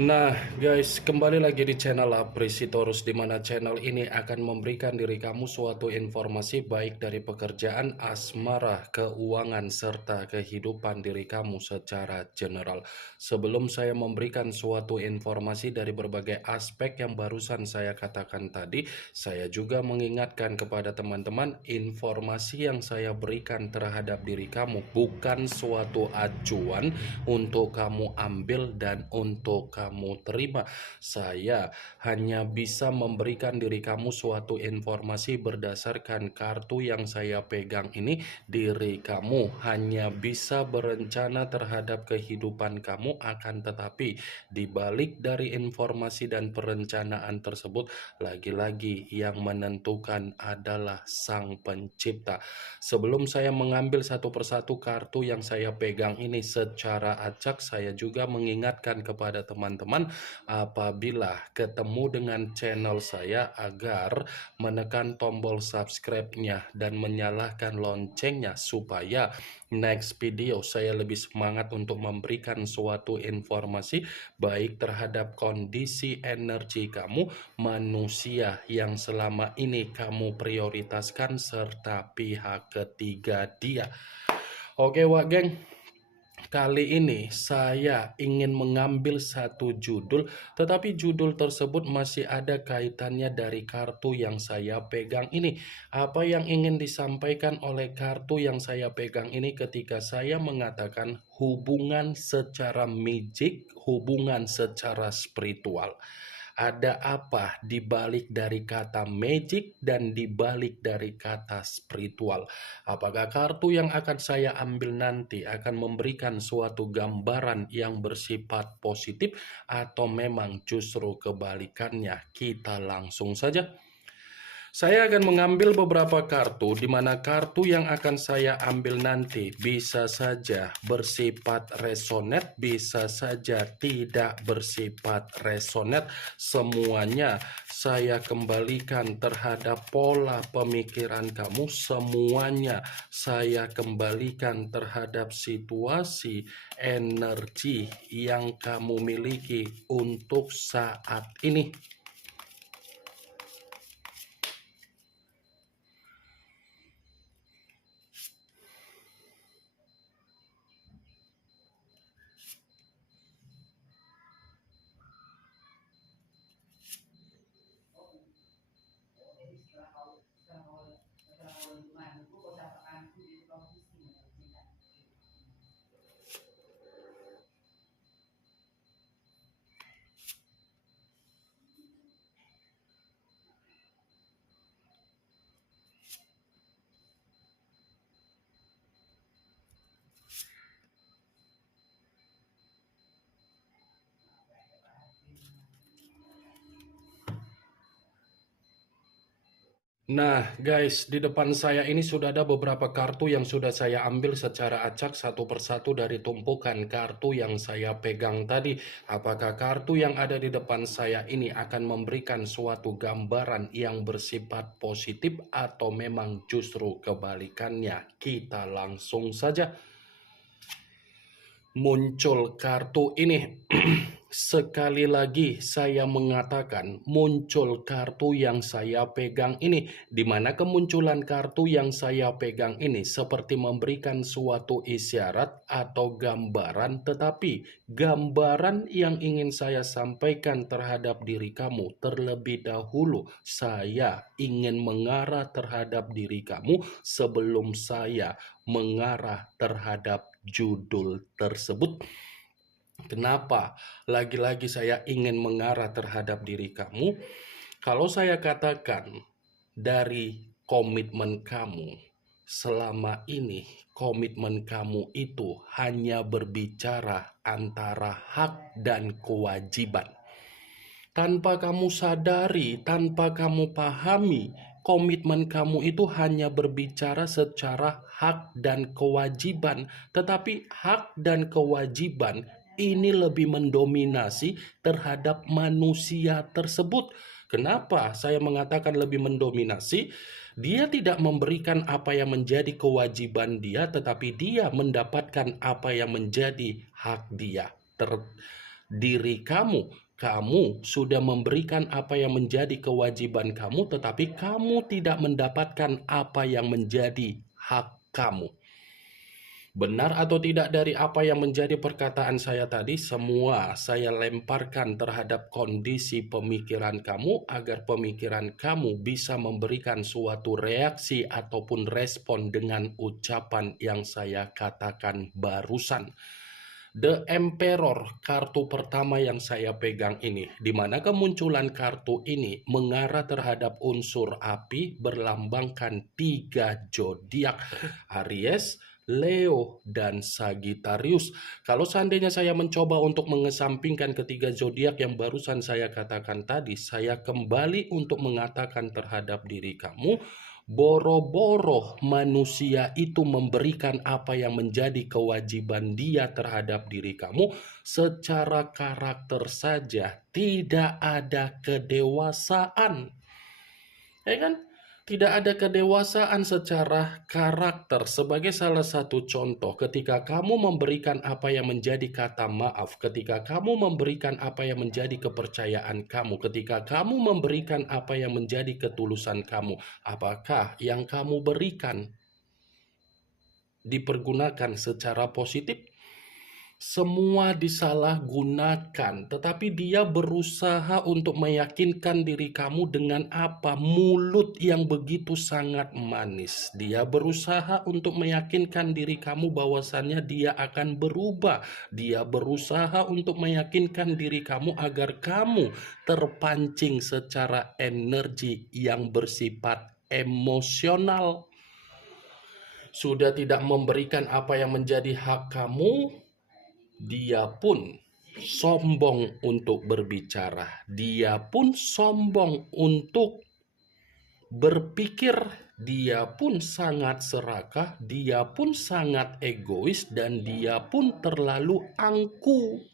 Nah guys, kembali lagi di channel Apresitorus, di mana channel ini akan memberikan diri kamu suatu informasi baik dari pekerjaan, asmara, keuangan, serta kehidupan diri kamu secara general. Sebelum saya memberikan suatu informasi dari berbagai aspek yang barusan saya katakan tadi, saya juga mengingatkan kepada teman-teman, informasi yang saya berikan terhadap diri kamu bukan suatu acuan untuk kamu ambil dan untuk kamu terima. Saya hanya bisa memberikan diri kamu suatu informasi berdasarkan kartu yang saya pegang ini. Diri kamu hanya bisa berencana terhadap kehidupan kamu, akan tetapi dibalik dari informasi dan perencanaan tersebut, lagi-lagi yang menentukan adalah Sang Pencipta. Sebelum saya mengambil satu persatu kartu yang saya pegang ini secara acak, saya juga mengingatkan kepada teman-teman apabila ketemu dengan channel saya agar menekan tombol subscribe-nya dan menyalakan loncengnya supaya next video saya lebih semangat untuk memberikan suatu informasi baik terhadap kondisi energi kamu, manusia yang selama ini kamu prioritaskan, serta pihak ketiga dia. Oke wak geng, kali ini saya ingin mengambil satu judul, tetapi judul tersebut masih ada kaitannya dari kartu yang saya pegang ini. Apa yang ingin disampaikan oleh kartu yang saya pegang ini ketika saya mengatakan hubungan secara magic, hubungan secara spiritual? Ada apa di balik dari kata magic dan di balik dari kata spiritual? Apakah kartu yang akan saya ambil nanti akan memberikan suatu gambaran yang bersifat positif atau memang justru kebalikannya? Kita langsung saja. Saya akan mengambil beberapa kartu, di mana kartu yang akan saya ambil nanti bisa saja bersifat resonate, bisa saja tidak bersifat resonate. Semuanya saya kembalikan terhadap pola pemikiran kamu, semuanya saya kembalikan terhadap situasi energi yang kamu miliki untuk saat ini. Nah guys, di depan saya ini sudah ada beberapa kartu yang sudah saya ambil secara acak satu persatu dari tumpukan kartu yang saya pegang tadi. Apakah kartu yang ada di depan saya ini akan memberikan suatu gambaran yang bersifat positif atau memang justru kebalikannya? Kita langsung saja. Muncul kartu ini. Sekali lagi saya mengatakan muncul kartu yang saya pegang ini, di mana kemunculan kartu yang saya pegang ini seperti memberikan suatu isyarat atau gambaran, tetapi gambaran yang ingin saya sampaikan terhadap diri kamu terlebih dahulu, saya ingin mengarah terhadap diri kamu sebelum saya mengarah terhadap judul tersebut. Kenapa lagi-lagi saya ingin mengarah terhadap diri kamu? Kalau saya katakan dari komitmen kamu selama ini, komitmen kamu itu hanya berbicara antara hak dan kewajiban. Tanpa kamu sadari, tanpa kamu pahami, komitmen kamu itu hanya berbicara secara hak dan kewajiban, tetapi hak dan kewajiban ini lebih mendominasi terhadap manusia tersebut. Kenapa saya mengatakan lebih mendominasi? Dia tidak memberikan apa yang menjadi kewajiban dia, tetapi dia mendapatkan apa yang menjadi hak dia. diri kamu. Kamu sudah memberikan apa yang menjadi kewajiban kamu, tetapi kamu tidak mendapatkan apa yang menjadi hak kamu. Benar atau tidak dari apa yang menjadi perkataan saya tadi, semua saya lemparkan terhadap kondisi pemikiran kamu agar pemikiran kamu bisa memberikan suatu reaksi ataupun respon dengan ucapan yang saya katakan barusan. The Emperor, kartu pertama yang saya pegang ini, di mana kemunculan kartu ini mengarah terhadap unsur api berlambangkan 3 zodiak, Aries, Leo, dan Sagittarius. Kalau seandainya saya mencoba untuk mengesampingkan ketiga zodiak yang barusan saya katakan tadi, saya kembali untuk mengatakan terhadap diri kamu, boro-boro manusia itu memberikan apa yang menjadi kewajiban dia terhadap diri kamu secara karakter saja, tidak ada kedewasaan. Ya kan? Tidak ada kedewasaan secara karakter. Sebagai salah satu contoh, ketika kamu memberikan apa yang menjadi kata maaf, ketika kamu memberikan apa yang menjadi kepercayaan kamu, ketika kamu memberikan apa yang menjadi ketulusan kamu, apakah yang kamu berikan dipergunakan secara positif? Semua disalahgunakan, tetapi dia berusaha untuk meyakinkan diri kamu dengan apa? Mulut yang begitu sangat manis. Dia berusaha untuk meyakinkan diri kamu bahwasannya dia akan berubah. Dia berusaha untuk meyakinkan diri kamu agar kamu terpancing secara energi yang bersifat emosional. Sudah tidak memberikan apa yang menjadi hak kamu, dia pun sombong untuk berbicara. Dia pun sombong untuk berpikir. Dia pun sangat serakah. Dia pun sangat egois. Dan dia pun terlalu angku.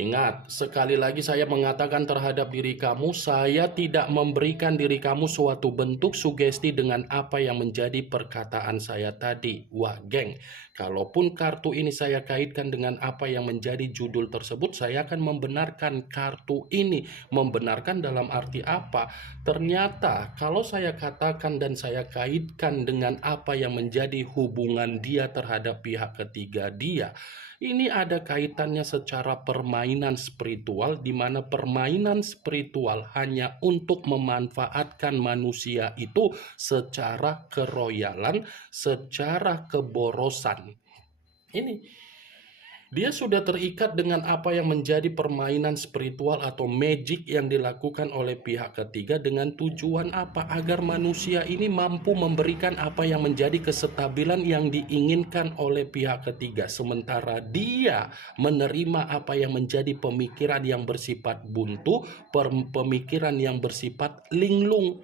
Ingat, sekali lagi saya mengatakan terhadap diri kamu, saya tidak memberikan diri kamu suatu bentuk sugesti dengan apa yang menjadi perkataan saya tadi. Wah, geng, kalaupun kartu ini saya kaitkan dengan apa yang menjadi judul tersebut, saya akan membenarkan kartu ini. Membenarkan dalam arti apa? Ternyata kalau saya katakan dan saya kaitkan dengan apa yang menjadi hubungan dia terhadap pihak ketiga dia, ini ada kaitannya secara permainan spiritual, di mana permainan spiritual hanya untuk memanfaatkan manusia itu secara keroyalan, secara keborosan. Ini dia sudah terikat dengan apa yang menjadi permainan spiritual atau magic yang dilakukan oleh pihak ketiga dengan tujuan apa? Agar manusia ini mampu memberikan apa yang menjadi kestabilan yang diinginkan oleh pihak ketiga. Sementara dia menerima apa yang menjadi pemikiran yang bersifat buntu, pemikiran yang bersifat linglung.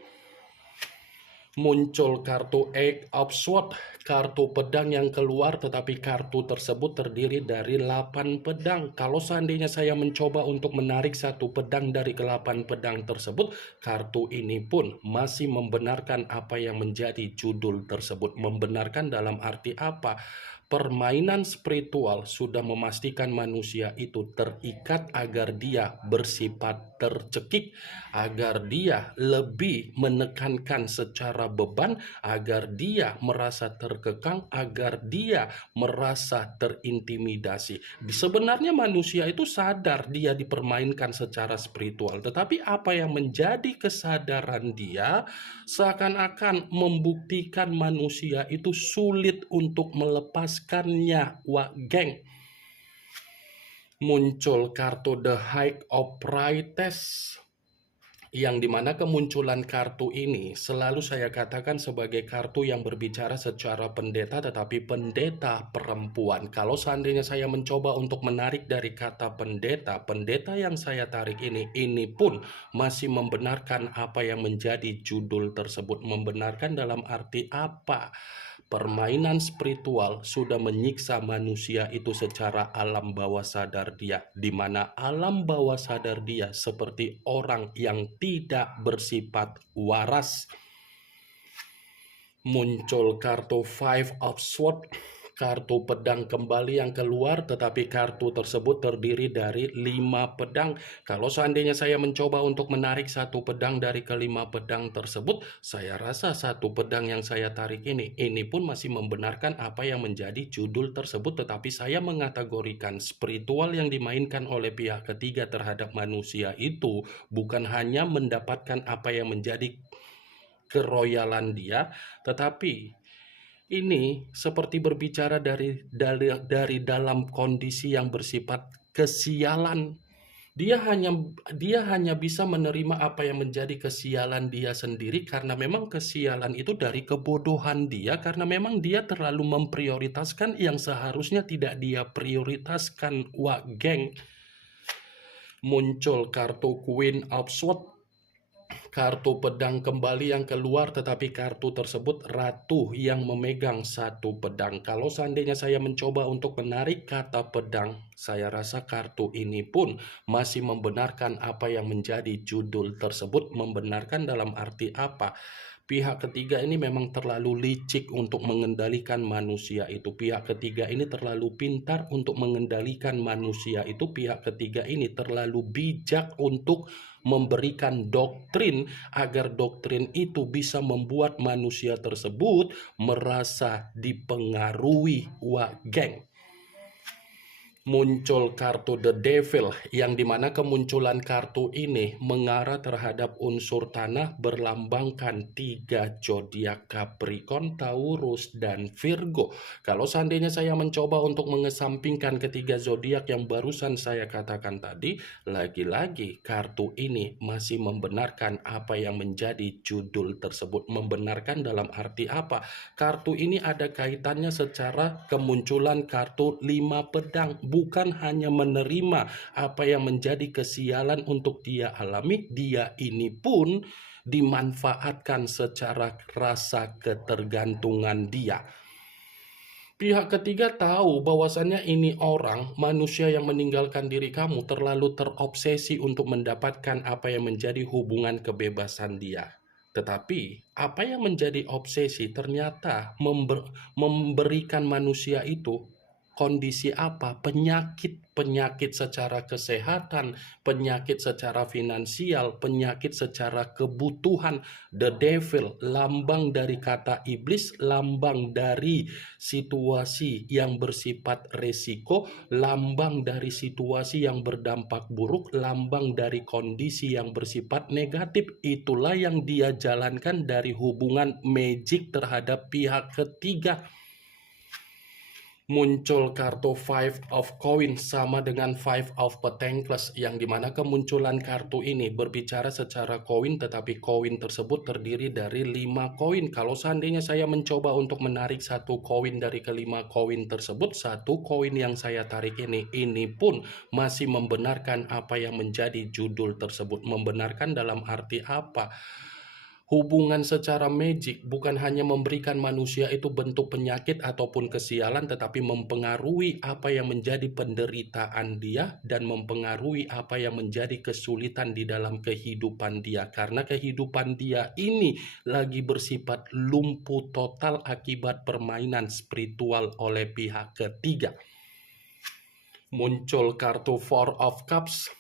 Muncul kartu Eight of Swords, kartu pedang yang keluar, tetapi kartu tersebut terdiri dari 8 pedang. Kalau seandainya saya mencoba untuk menarik satu pedang dari ke-8 pedang tersebut, kartu ini pun masih membenarkan apa yang menjadi judul tersebut. Membenarkan dalam arti apa? Permainan spiritual sudah memastikan manusia itu terikat agar dia bersifat tercekik, agar dia lebih menekankan secara beban, agar dia merasa terkekang, agar dia merasa terintimidasi. Sebenarnya manusia itu sadar dia dipermainkan secara spiritual, tetapi apa yang menjadi kesadaran dia seakan-akan membuktikan manusia itu sulit untuk melepaskannya. Wah, geng. Muncul kartu The High of Priestess, yang dimana kemunculan kartu ini selalu saya katakan sebagai kartu yang berbicara secara pendeta, tetapi pendeta perempuan. Kalau seandainya saya mencoba untuk menarik dari kata pendeta, pendeta yang saya tarik ini pun masih membenarkan apa yang menjadi judul tersebut. Membenarkan dalam arti apa? Permainan spiritual sudah menyiksa manusia itu secara alam bawah sadar dia, di mana alam bawah sadar dia seperti orang yang tidak bersifat waras. Muncul kartu Five of Swords, kartu pedang kembali yang keluar, tetapi kartu tersebut terdiri dari 5 pedang. Kalau seandainya saya mencoba untuk menarik satu pedang dari kelima pedang tersebut, saya rasa satu pedang yang saya tarik ini pun masih membenarkan apa yang menjadi judul tersebut, tetapi saya mengategorikan spiritual yang dimainkan oleh pihak ketiga terhadap manusia itu bukan hanya mendapatkan apa yang menjadi keroyalan dia, tetapi ini seperti berbicara dari dalam kondisi yang bersifat kesialan. Dia hanya bisa menerima apa yang menjadi kesialan dia sendiri karena memang kesialan itu dari kebodohan dia, karena memang dia terlalu memprioritaskan yang seharusnya tidak dia prioritaskan. Wah, geng. Muncul kartu Queen of Swords, kartu pedang kembali yang keluar, tetapi kartu tersebut ratu yang memegang satu pedang. Kalau seandainya saya mencoba untuk menarik kata pedang, saya rasa kartu ini pun masih membenarkan apa yang menjadi judul tersebut. Membenarkan dalam arti apa? Pihak ketiga ini memang terlalu licik untuk mengendalikan manusia itu. Pihak ketiga ini terlalu pintar untuk mengendalikan manusia itu. Pihak ketiga ini terlalu bijak untuk memberikan doktrin agar doktrin itu bisa membuat manusia tersebut merasa dipengaruhi. Wah, geng. Muncul kartu The Devil, yang dimana kemunculan kartu ini mengarah terhadap unsur tanah, berlambangkan 3 zodiak Capricorn, Taurus, dan Virgo. Kalau seandainya saya mencoba untuk mengesampingkan ketiga zodiak yang barusan saya katakan tadi, lagi-lagi kartu ini masih membenarkan apa yang menjadi judul tersebut. Membenarkan dalam arti apa? Kartu ini ada kaitannya secara kemunculan kartu 5 pedang. Bukan hanya menerima apa yang menjadi kesialan untuk dia alami, dia ini pun dimanfaatkan secara rasa ketergantungan dia. Pihak ketiga tahu bahwasannya ini orang, manusia yang meninggalkan diri kamu, terlalu terobsesi untuk mendapatkan apa yang menjadi hubungan kebebasan dia. Tetapi apa yang menjadi obsesi ternyata memberikan manusia itu kondisi apa? Penyakit secara kesehatan, penyakit secara finansial, penyakit secara kebutuhan. The Devil, lambang dari kata iblis, lambang dari situasi yang bersifat resiko, lambang dari situasi yang berdampak buruk, lambang dari kondisi yang bersifat negatif. Itulah yang dia jalankan dari hubungan magic terhadap pihak ketiga. Muncul kartu Five of Coins sama dengan Five of Pentacles, yang dimana kemunculan kartu ini berbicara secara koin, tetapi koin tersebut terdiri dari 5 koin. Kalau seandainya saya mencoba untuk menarik satu koin dari kelima koin tersebut, satu koin yang saya tarik ini pun masih membenarkan apa yang menjadi judul tersebut. Membenarkan dalam arti apa? Hubungan secara magic bukan hanya memberikan manusia itu bentuk penyakit ataupun kesialan, tetapi mempengaruhi apa yang menjadi penderitaan dia dan mempengaruhi apa yang menjadi kesulitan di dalam kehidupan dia. Karena kehidupan dia ini lagi bersifat lumpuh total akibat permainan spiritual oleh pihak ketiga. Muncul kartu Four of Cups,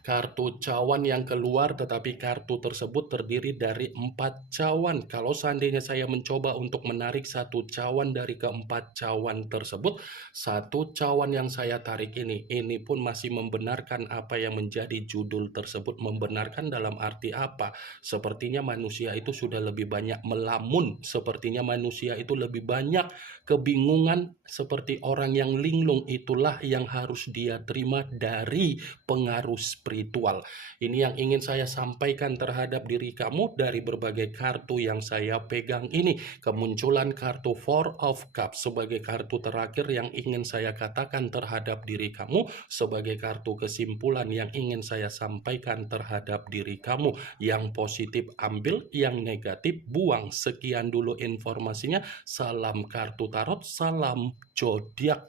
kartu cawan yang keluar, tetapi kartu tersebut terdiri dari 4 cawan. Kalau seandainya saya mencoba untuk menarik satu cawan dari keempat cawan tersebut, satu cawan yang saya tarik ini pun masih membenarkan apa yang menjadi judul tersebut. Membenarkan dalam arti apa? Sepertinya manusia itu sudah lebih banyak melamun, sepertinya manusia itu lebih banyak kebingungan, seperti orang yang linglung. Itulah yang harus dia terima dari pengaruh spiritual. Ini yang ingin saya sampaikan terhadap diri kamu dari berbagai kartu yang saya pegang ini. Kemunculan kartu Four of Cups sebagai kartu terakhir yang ingin saya katakan terhadap diri kamu, sebagai kartu kesimpulan yang ingin saya sampaikan terhadap diri kamu. Yang positif ambil, yang negatif buang. Sekian dulu informasinya. Salam kartu tarot, salam zodiak.